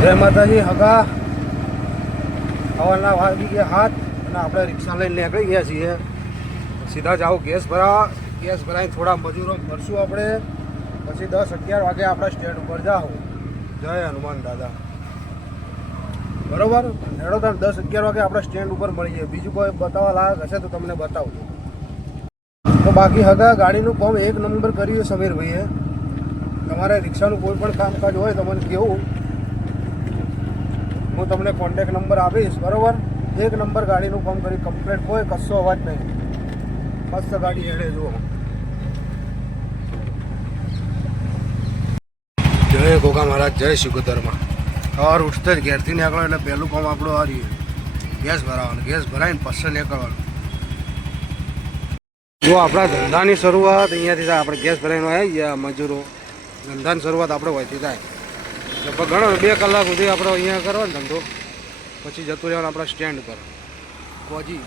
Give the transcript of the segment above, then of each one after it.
જય માતાજી, હગા. હવાના વાગી ગયા હાથ અને આપણે રિક્ષા લઈને નીકળી ગયા છીએ. સીધા જાઓ ગેસ ભરાવા ગેસ ભરાઈને થોડા મજૂરો ભરશું આપણે. પછી દસ અગિયાર વાગે આપણે સ્ટેન્ડ ઉપર જાઓ. જય હનુમાન દાદા. બરોબર? હેડો તાર, દસ અગિયાર વાગે આપણે સ્ટેન્ડ ઉપર મળીએ. બીજું કોઈ બતાવવા લાયક હશે તો તમને બતાવું તો બાકી હગા, ગાડીનું કામ એક નંબર કર્યું સમીરભાઈએ. તમારે રિક્ષાનું કોઈ પણ કામકાજ હોય તો મને કેવું હું તમને કોન્ટેક નંબર આપીશ બરોબર? એક નંબર ગાડીનું કામ કરી કમ્પ્લેટ કોઈ કશો અવાજ નહીં. મસ્ત ગાડી હેડે જુઓ. જય ગોગા મહારાજ જય શિકોતરમાં સવાર ઉઠતા જ ઘેરથી નીકળો એટલે પહેલું કામ આપણું આ રહ્યું. ગેસ ભરાવાનું ગેસ ભરાવીને પછી નીકળવાનું. જો આપણા ધંધાની શરૂઆત અહીંયાથી થાય. આપણે ગેસ ભરાઈને આવી ગયા મજૂરો. ધંધાની શરૂઆત આપણે હોયથી થાય. લગભગ ઘણો બે કલાક સુધી આપણે અહીંયા કરો ને ધંધો. પછી જતું રહેવાનું આપણા સ્ટેન્ડ પર. કોજી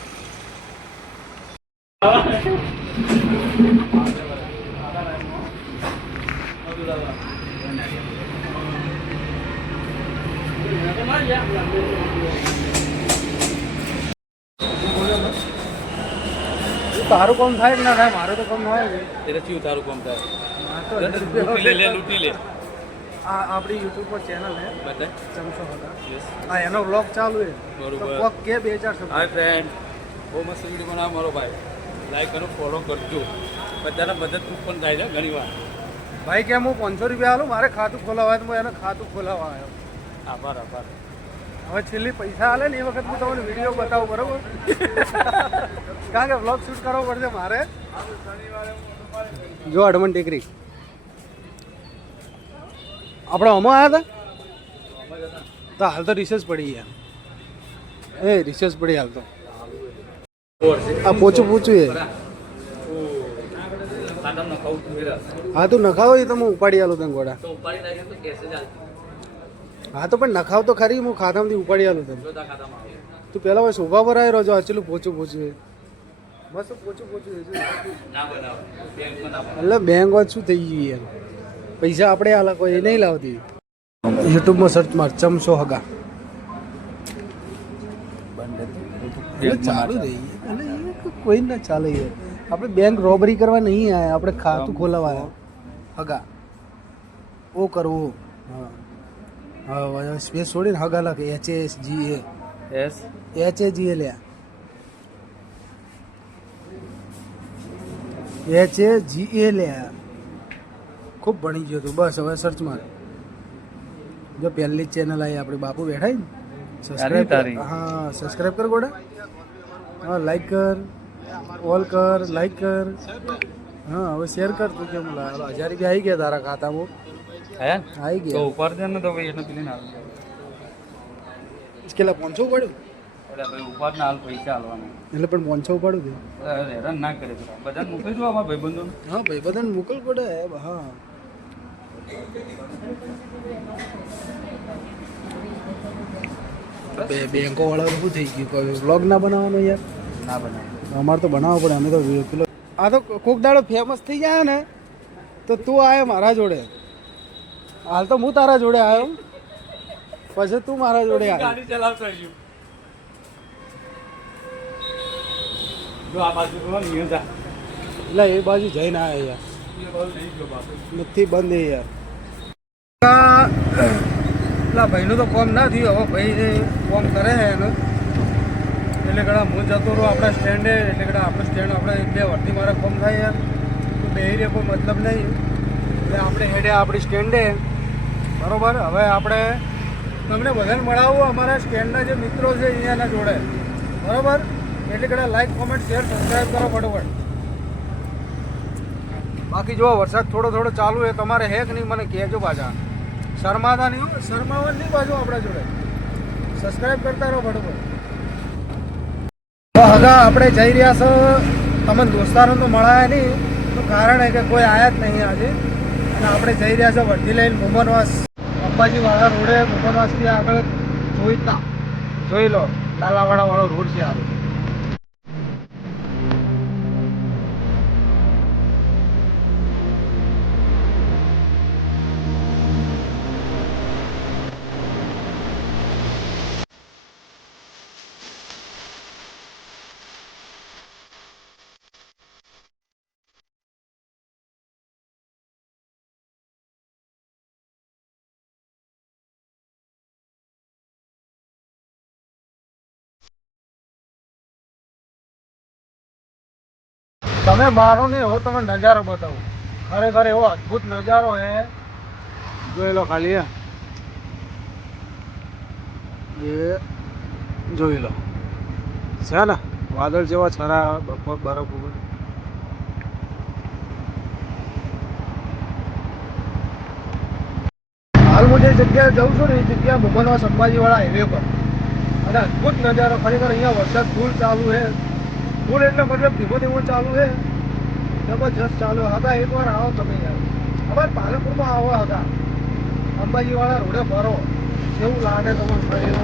તારું કામ થાય ના થાય? મારું તો કામ હોય ને. તારું કામ થાય? લૂંટી લે. આ આપણી યુટ્યુબ પર ચેનલ હે બધા ચમસો હતા. આ એનો બ્લોગ ચાલુ છે. બરોબર. કોક કે બે ચાર શબ્દ. હાય ફ્રેન્ડ બહુ મસ્ત વીડિયો બનાવ મારો ભાઈ. લાઈક કરો ફોલો કરજો. બધાના મદદ પણ થાય છે ઘણી વાર. ભાઈ કેમ હું પાંચસો રૂપિયા આલું? મારે ખાતું ખોલાવવા તો હું એને ખાતું ખોલાવવા આવ્યો. આભાર આભાર. હવે છેલ્લી પૈસા આલે ને એ વખત હું તમને વીડિયો બતાવું બરોબર? કારણ કે બ્લોગ શૂટ કરવો પડશે મારે. જો અડમન ટેકરી આપણે અમો આવ્યા હતા તો હાલ તો રિસર્ચ પડી ગયા. એ રિસર્ચ પડી હાલ તો. આ પોચું પૂછું એ. હા, તું નખાવો એ તો હું ઉપાડી આલું તને ચાલતી હા, તો પણ નખાવ તો ખરી, હું ખાધામાંથી ઉપાડી આલું તને. તું પેલા હોય શોભા પર આવી રહ્યો છો પોચું પોચું મસ્ત પોચું પોચું એટલે બેંક વાત શું થઈ ગઈ યાર. પૈસા આપણે આલા કોઈ નહીં લાવતી. યુટ્યુબમાં સર્ચ માર ચમસો હગા. ચાલુ કોઈ ના ચાલે આપણે બેંક રોબરી કરવા નહીં આયા. આપણે ખાતું ખોલાવા આવ્યા હગા. ઓ કરવો. હા. સ્પેસ છોડીને હગા લખે. H S G A S H A G A લ્યા. એચ એ જી એ લ્યા. ખૂબ ભણી ગયો હતું બસ હવે સર્ચ માર. જો પહેલી જ ચેનલ આવી આપણે બાપુ બેઠા ને. સબસ્ક્રાઇબ. હા સબસ્ક્રાઇબ કર ગોડા. હા લાઈક કર ઓલ કર લાઈક કર. હા હવે શેર કર તું કેમ હજાર રૂપિયા આવી ગયા તારા ખાતામાં. આવી તો ગયા. ઉપર દે ને તો ભાઈ એને પેલી ના કેટલા પાંચસો પડ્યું એટલે પણ પાંચસો પડ્યું હેરાન ના કરે. બધા મોકલી દો ભાઈ ભાઈબંધોને. હા ભાઈ બધાને મોકલ પડે હા. બે બેંકો વાળા શું થઈ ગયું. કોઈ વ્લોગ ના બનાવવાનો યાર? ના બનાવ અમારે તો બનાવવો પડે. અમે તો પેલો આ તો કોક દાડો ફેમસ થઈ જાય ને તો તું આવ્યો મારા જોડે. હાલ તો હું તારા જોડે આવ્યો પછી તું મારા જોડે આવ્યો ગાડી ચલાવતો છું જો આ બાજુ તો નિયમ જા. એટલે એ બાજુ જઈને આવ્યા યાર. નથી, બંધ યાર. પેલા ભાઈનું તો કોમ ના થયું, હવે ભાઈ કોમ કરે છે એનું. એટલે કડા હું જતો રહું, આપણા સ્ટેન્ડે એટલે કડા આપણું સ્ટેન્ડ આપણે બે વર્ષથી મારે કોમ થાય યાર. તો બે રે કોઈ મતલબ નહીં. એટલે આપણે હેડે આપણી સ્ટેન્ડે બરોબર? હવે આપણે તમને બધાને મળાવવું અમારા સ્ટેન્ડના જે મિત્રો છે અહીંયાના જોડે. બરોબર? એટલે કડા લાઈક કોમેન્ટ શેર સબસ્ક્રાઈબ કરો ફટોફટ. બાકી જો વરસાદ થોડો થોડો ચાલુ છે તમારે હેક નહીં, મને કહેજો પાછા. શરમાતા નહીં હો શરમાવાનું નહીં બાજુ આપણા જોડે. સબસ્ક્રાઈબ કરતા રહો તો હગા આપણે જઈ રહ્યા છો. તમને દોસ્તારો તો મળાયા નહીં, તો કારણ એ કે કોઈ આયા જ નહીં આજે. અને આપણે જઈ રહ્યા છો વડથી લઈને મુમનવાસ અંબાજી વાળા રોડે મુમનવાસથી આગળ જોઈતા. જોઈ લો લાલાવાડા વાળો રોડ છે આ તમે મારો નહીં હો તમે નજારો બતાવો. ખરેખર એવો અદ્ભુત નજારો હે. જોઈ લો ખાલી. એ જોઈ લો. છે ને વાદળ જેવા છરા બરફ બરફ ઉપર. હાલ હું જે જગ્યાએ જાઉં છું ને એ જગ્યા મુગલવા સંભાજી વાળા હાઈવે પર. અને અદ્ભુત નજારો ખરેખર અહીંયા વરસાદ ફૂલ ચાલુ છે ફૂલ એટલે મતલબ ધીમો ધીમો ચાલુ છે? જબરજસ્ત ચાલુ હતા એકવાર આવો તમે યાર. અમારે પાલનપુરમાં આવો હતા અંબાજીવાળા રોડે ફરો. એવું લાગે તમને ફરેલો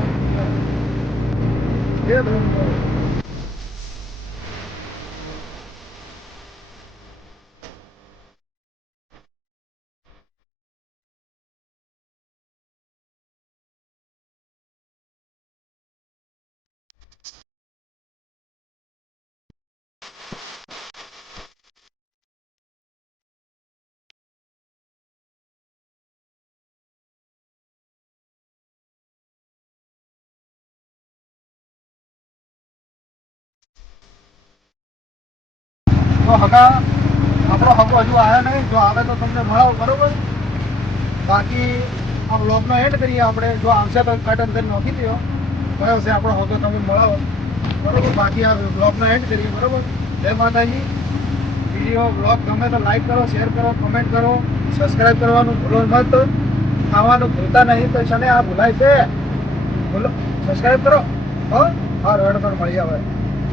એ ધૂમ કરો તો હગા, આપણો હગો હજુ આવ્યો નહીં. જો આવે તો તમને મળાવો, બરોબર? બાકી આ બ્લોગનો એન્ડ કરીએ આપણે. જો આવશે તો કટ અંદર નોખી દો કયો છે આપણો હગો તમે મળાવો. બરોબર? બાકી આ બ્લોગનો એન્ડ કરીએ, બરોબર? જય માતાજી. વીડિયો બ્લોગ ગમે તો લાઈક કરો શેર કરો કમેન્ટ કરો સબસ્ક્રાઈબ કરવાનું ભૂલો મત ખાવાનું ભૂલતા નહીં, તો છે આ ભૂલાય છે? ભૂલો? સબસ્ક્રાઈબ કરો. હા? હા રેડ પર મળી આવે.